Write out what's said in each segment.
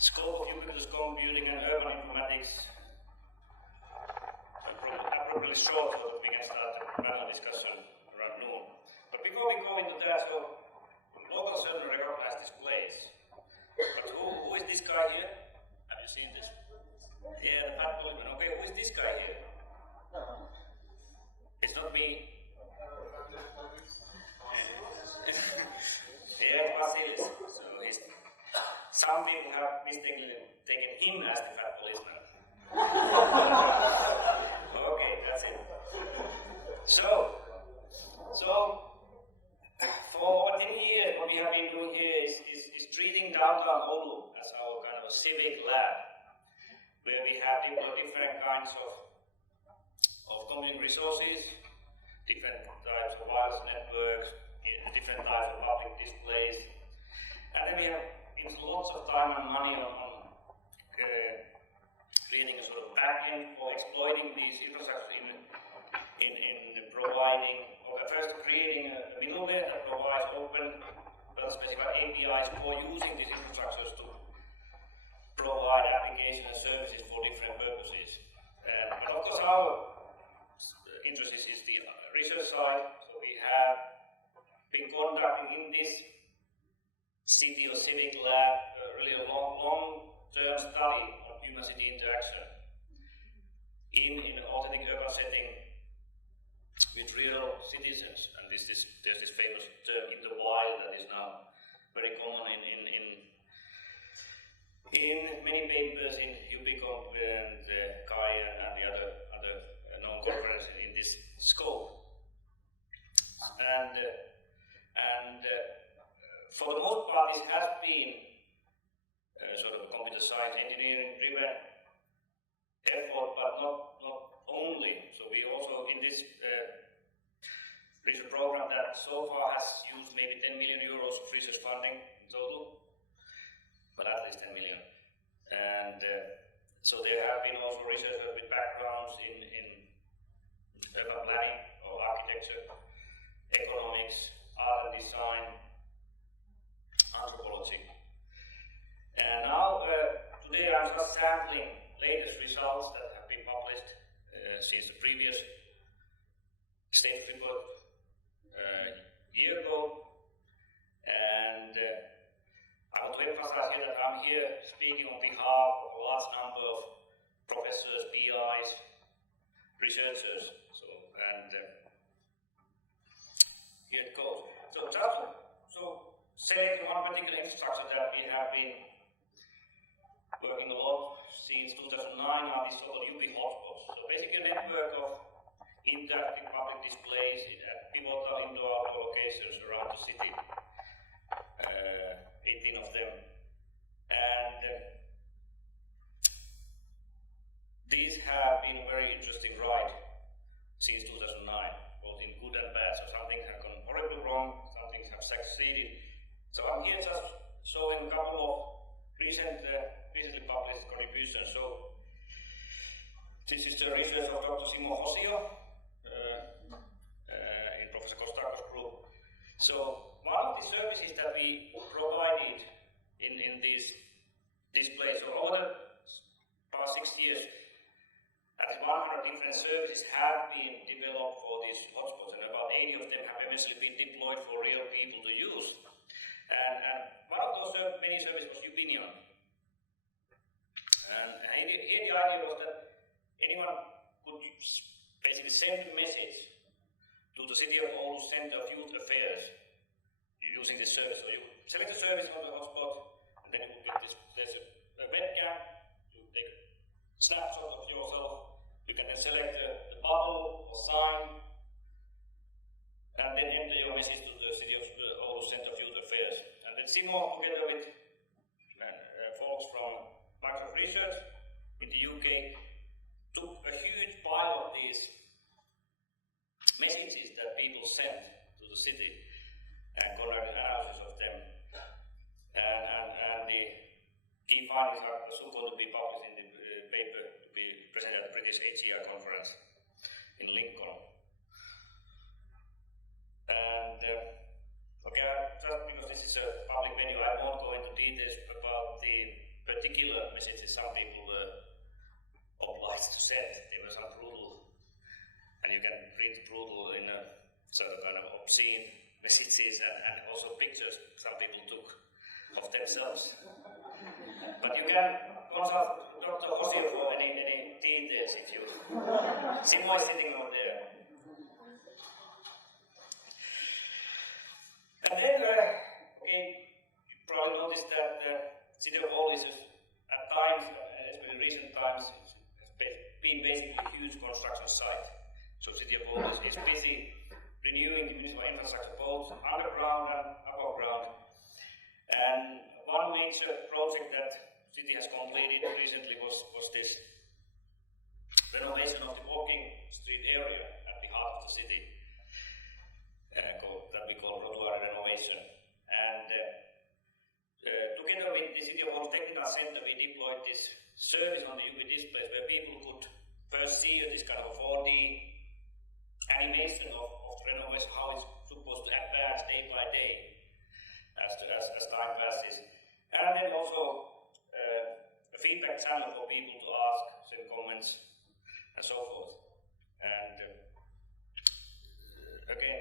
scope of ubiquitous computing and urban informatics. Appropriately short so that we can start the panel discussion around noon. But before we go into that, so locals certainly recognize this place. But who is this guy here? Have you seen this? Yeah, the fat policeman. Okay, who is this guy here? It's not me. Yeah, Vasilis. So some people have mistakenly taken him as the fat policeman. Okay, that's it. So for over 10 years, what we have been doing here is treating downtown Oulu as our kind of a civic lab, where we have different kinds of computing resources, different types of wireless networks, different types of public displays, and then we have invested lots of time and money on creating a sort of backend for exploiting these infrastructures in providing, or first creating a middleware that provides open, well-specified APIs for using these infrastructures to provide applications and services for different purposes. But of course, our interest is the research side. So we have been conducting in this city or civic lab really a long-term study of human-city interaction in an authentic urban setting with real citizens. And there's this famous term "in the wild" that is now very common in many papers in Ubiquitous and Kai and the other known conferences in this scope. And for the most part, this has been sort of a computer science engineering driven effort, but not only. So we also in this research program that so far has used maybe 10 million euros of research funding in total, but at least 10 million. And so there have been also researchers with backgrounds in urban planning or architecture, economics, art and design, anthropology. And now, today I'm just sampling latest results that have been published since the previous state report a year ago. And I want to emphasize here that I'm here speaking on behalf of a large number of professors, PIs, researchers. Here it goes. So select one particular infrastructure that we have been working a lot since 2009 are these so-called UBI hotspots. So basically a network of interactive public displays at pivotal indoor-outdoor locations around the city. 18 of them. And these have been a very interesting ride since 2009, both in good and bad. So some things have gone horribly wrong, some things have succeeded. So I'm here just showing a couple of recently published contributions. So this is the research of Dr. Timo Ojala in Professor Kostakos' group. So one of the services that we provided in these displays, so over the past 6 years, at least 100 different services have been developed for these hotspots, and about 80 of them have eventually been deployed for real people to use. And one of those many services was Ubiquitous. And here the idea was that anyone could basically send a message to the City of Oulu Center of Youth Affairs using this service. So you select a service on the hotspot, and then you will get this. There's a webcam. You take a snapshot of yourself. You can then select the bubble or sign, and then enter your message to the City of Oulu Center of Youth Affairs. And then Timo, together with folks from Microsoft Research in the UK, took a huge pile of these messages that people sent to the city and conducted analysis of them. And the key findings are soon going to be published in the paper to be presented at the British HER conference in Lincoln. And okay, just because this is a public venue, I won't go into details about the particular messages some people were obliged to send. They were some brutal, and you can print brutal in a sort of kind of obscene messages and also pictures some people took of themselves. But you can consult Dr. Osio for any details if you see my sitting over there. And then, okay, you probably noticed that City of Oulu is at times, especially in recent times, has been basically a huge construction site. So City of Oulu is busy renewing the municipal infrastructure both underground and above ground. And one major project that City has completed recently was this renovation of the walking street area at the heart of the city, that we call roadway renovation. And together with the City of Oulu Technical Center, we deployed this service on the UBI displays where people could first see this kind of 4D animation of renovation, how it's supposed to advance day by day as time passes. And then also a feedback channel for people to ask, send comments, and so forth. And again,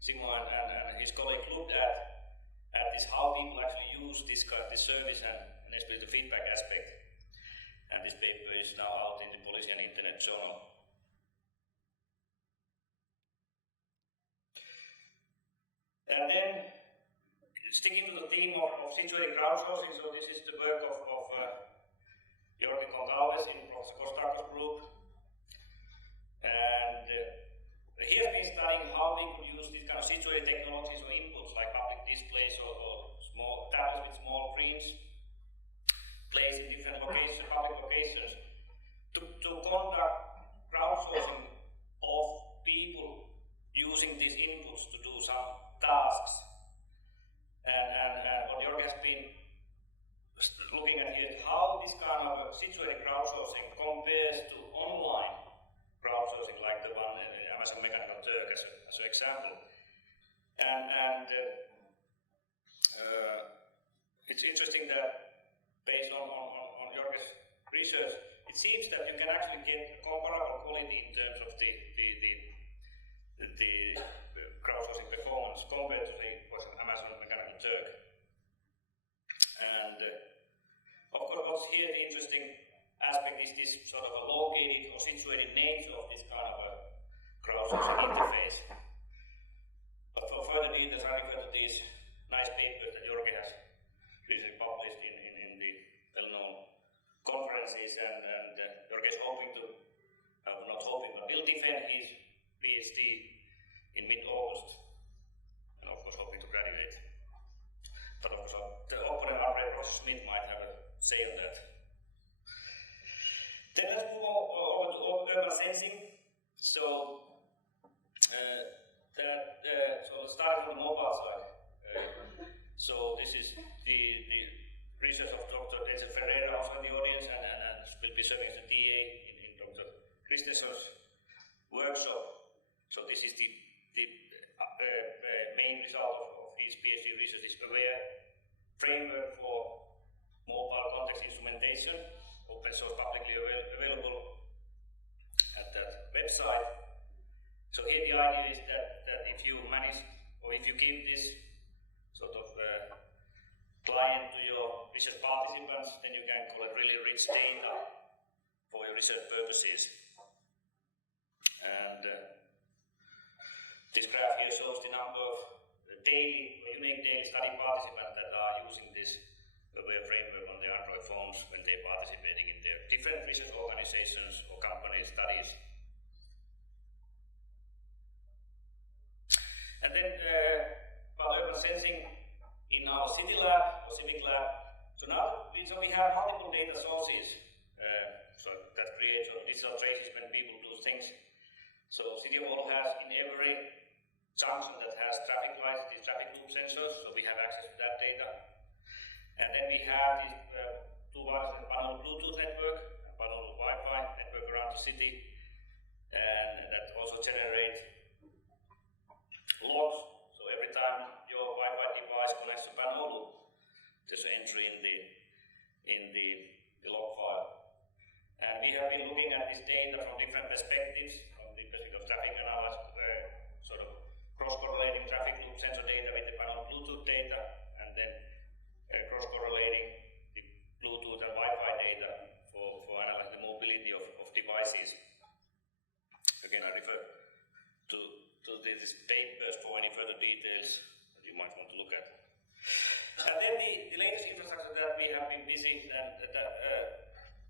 Timo and his colleague looked at this, how people actually use this service and especially the feedback aspect. And this paper is now out in the Policy and Internet Journal. And then, sticking to the theme of situated crowdsourcing, so this is the work of Jorge Gonçalves in Professor Kostakos group. And he has been studying how we could use these kind of situated technologies or inputs like public displays or small tablets with small screens, placed in different locations, public locations, to conduct crowdsourcing of people using these inputs to do some tasks. And what Jorge has been looking at here is how this kind of situated crowdsourcing compares to online crowdsourcing, like the one in Amazon Mechanical Turk as an example. And it's interesting that based on Jorge's research, it seems that you can actually get comparable quality in terms of the crowdsourcing performance compared to, say, Amazon Mechanical Turk. And of course, what's here the interesting aspect is this sort of a located or situated nature of this kind of a crowdsourcing interface. But for further details, I refer to these nice papers that Jorge has recently published in the well-known conferences, and Jorge is hoping to, not hoping, but will defend his PhD in mid-August, and of course hoping to graduate. But of course the opponent, Roger Smith, might have a say on that. Then let's move over to urban sensing. So let's start on the mobile side. So this is the research of Dr. Denzel Ferreira, also in the audience, and will be serving as a TA in Dr. Christensen's workshop. So this is the main result of his PhD research, is AWARE framework for mobile context instrumentation, open source, publicly available at that website. So here the idea is that if you manage, or if you give this sort of client to your research participants, then you can collect really rich data for your research purposes. And this graph here shows the number of daily or unique daily study participants that are using this AWARE framework on their Android phones when they're participating in their different research organizations or company studies. And then about urban sensing in our city lab or civic lab. So now we have multiple data sources so that creates digital traces when people do things. So City of Oulu has in every junction that has traffic lights, these traffic loop sensors, so we have access to that data. And then we have these two wireless and panel Bluetooth network and panel Wi-Fi network around the city, and that also generate logs. So every time your Wi-Fi device connects to Panolu, there's an entry in the log this data from different perspectives, from the perspective of traffic analysis, sort of cross-correlating traffic loop sensor data with the panel Bluetooth data, and then cross-correlating the Bluetooth and Wi-Fi data for analyzing the mobility of devices. Again, I refer to these papers for any further details that you might want to look at. And then the latest infrastructure that we have been busy and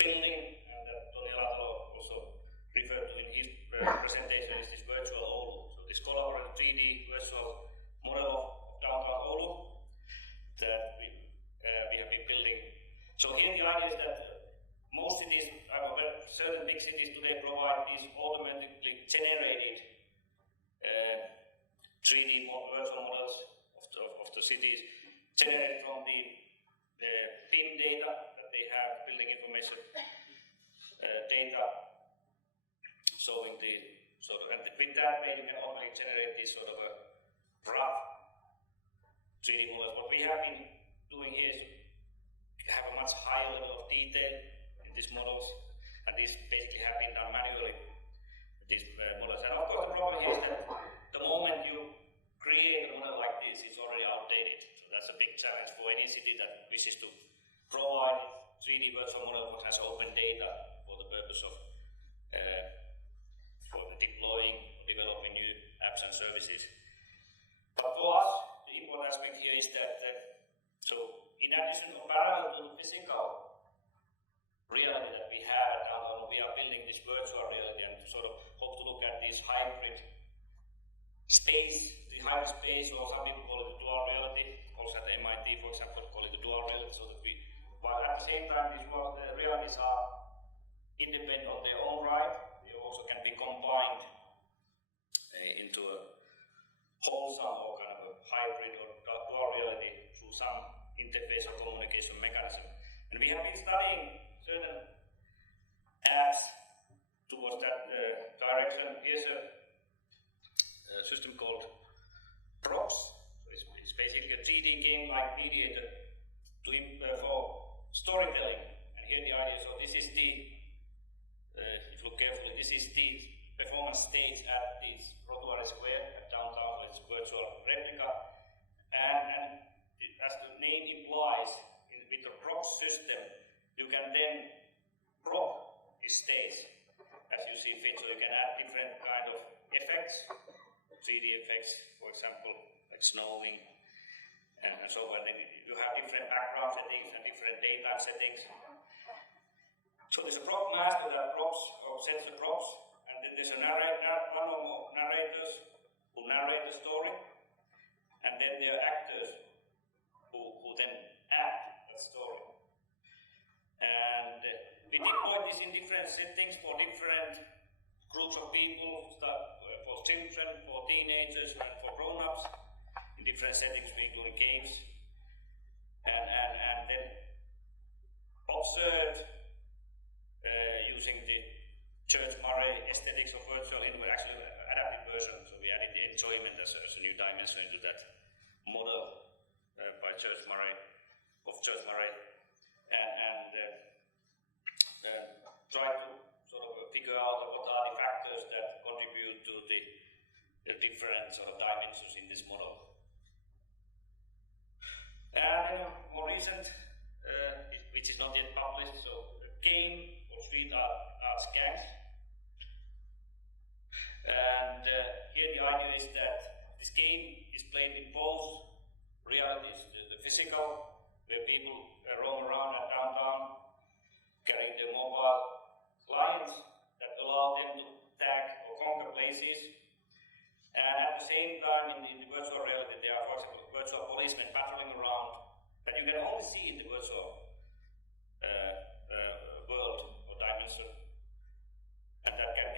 building, and that Timo Ojala also referred to in his presentation, is this virtual Oulu. So this collaborative 3D virtual model of downtown Oulu that we have been building. So here the idea is that most cities, certain big cities today provide these automatically generated 3D virtual models of the cities, generated from the PIN data that they have, building information data, showing the sort of, and with that way you can automatically generate this sort of a rough 3D models. What we have been doing here is to have a much higher level of detail in these models, and these basically have been done manually, these models. And of course the problem here is that the moment you create a model like this, it's already outdated. So that's a big challenge for any city that wishes to provide 3D virtual model that has open data for the purpose of for deploying or developing new apps and services. But for us, the important aspect here is that so in addition to parallel to the physical reality that we have at downtown, we are building this virtual reality and sort of hope to look at this hybrid space, the hybrid space, or some people call it the dual reality. Also at MIT, for example, call it the dual reality, so that we, while at the same time these realities are independent on their own right, they also can be combined into a wholesome or kind of a hybrid or dual reality through some interface or communication mechanism. And we have been studying certain apps towards that direction. Here's a system called Props. So it's basically a 3D game-like mediator for storytelling. And here the idea, so this is the, if you look carefully, this is the performance stage at this Rotuary Square at downtown. It's a virtual replica. And as the name implies, with the Props system, you can then prop this stage as you see fit. So you can add different kind of effects, 3D effects, for example, like snowing, and so on. You have different background settings and different daytime settings. So there's a prop master that props or sets the props, and then there's a one or more narrators who narrate the story, and then there are actors who then act that story. And we deploy this in different settings for different groups of people, for children, for teenagers, and for grown-ups, in different settings, including games, and then observed using the Church Murray aesthetics of virtual, actually adapted version. So we added the enjoyment as a new dimension into that model by Church Murray, and try to sort of figure out what are the factors that contribute to the different sort of dimensions in this model. And more recent, which is not yet published, so a game or street art scans. And here the idea is that this game is played in both realities, the physical, where people roam around at downtown, carrying their mobile clients that allow them to tag or conquer places. And at the same time, in the virtual reality, there are, for example, virtual policemen patrolling around that you can only see in the virtual world or dimension, and that can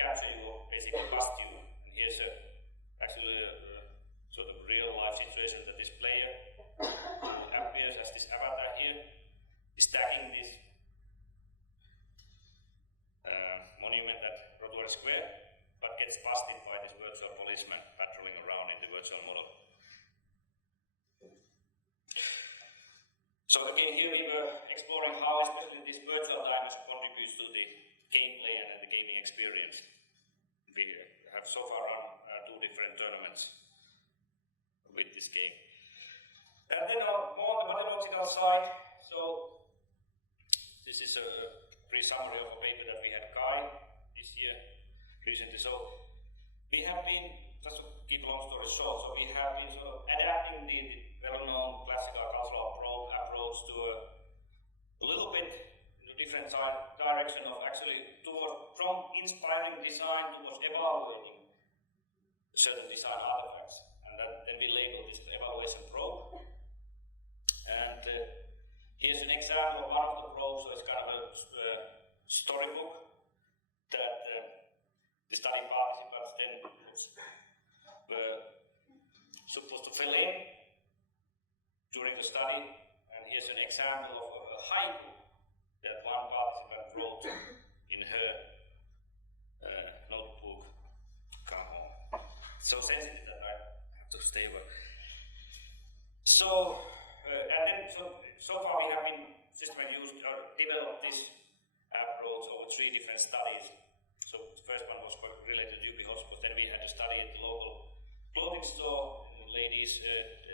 capture you or basically bust you. And here's actually a sort of real life situation that this player appears as this avatar here is tagging this monument at Rotuary Square, but gets busted by this virtual policeman patrolling around in the virtual model. So again, here we were exploring how especially this virtual dimension contributes to the gameplay and so far run 2 different tournaments with this game. And then more on the methodological side, so this is a brief summary of a paper that we had Kai this year recently. So we have been, just to keep long story short, so we have been sort of adapting the well-known classical cultural approach to a little bit in a different direction of actually from inspiring design towards evaluating certain design artifacts. And then we label this the evaluation probe. And here's an example of one of the probes, so it's kind of a storybook that the study participants then were supposed to fill in during the study. And here's an example of a haiku that one participant wrote in her notebook. Come on. So sensitive that I have to stay away. So, and then so far we have been systematically developed this approach over 3 different studies. So the first one was related to UBI hotspots. Then we had a study at the local clothing store in the ladies'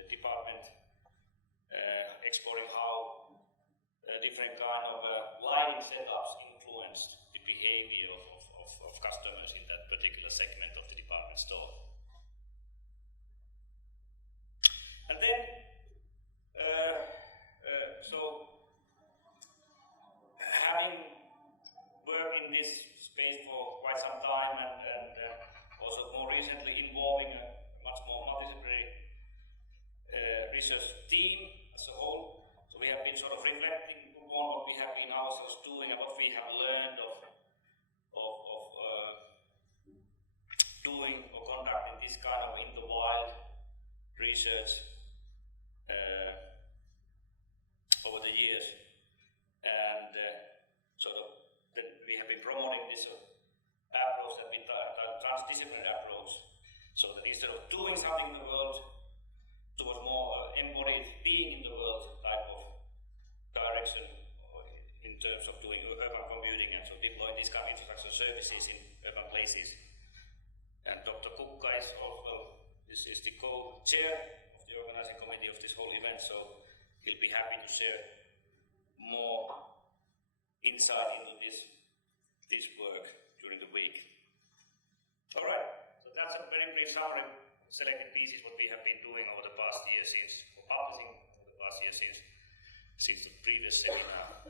department, exploring how different kind of lighting setups influenced the behavior of customers in that particular segment of the department store. And then, so having worked in this space for quite some time and also more recently involving a much more multidisciplinary research team as a whole, so we have been sort of reflecting on what we have been ourselves doing and what we have learned of doing or conducting this kind of in the wild research over the years. And sort of we have been promoting this approach that we transdisciplinary approach, so that instead of doing something in the world towards more embodied being in the world type of direction in terms of doing urban computing and so deploying these kind of infrastructure services in urban places. And Dr. Kukka is also, this is the co-chair of the organizing committee of this whole event, so he'll be happy to share more insight into this work during the week. Alright, so that's a very brief summary of selected pieces what we have been doing over the past year since, or publishing over the past year since the previous seminar.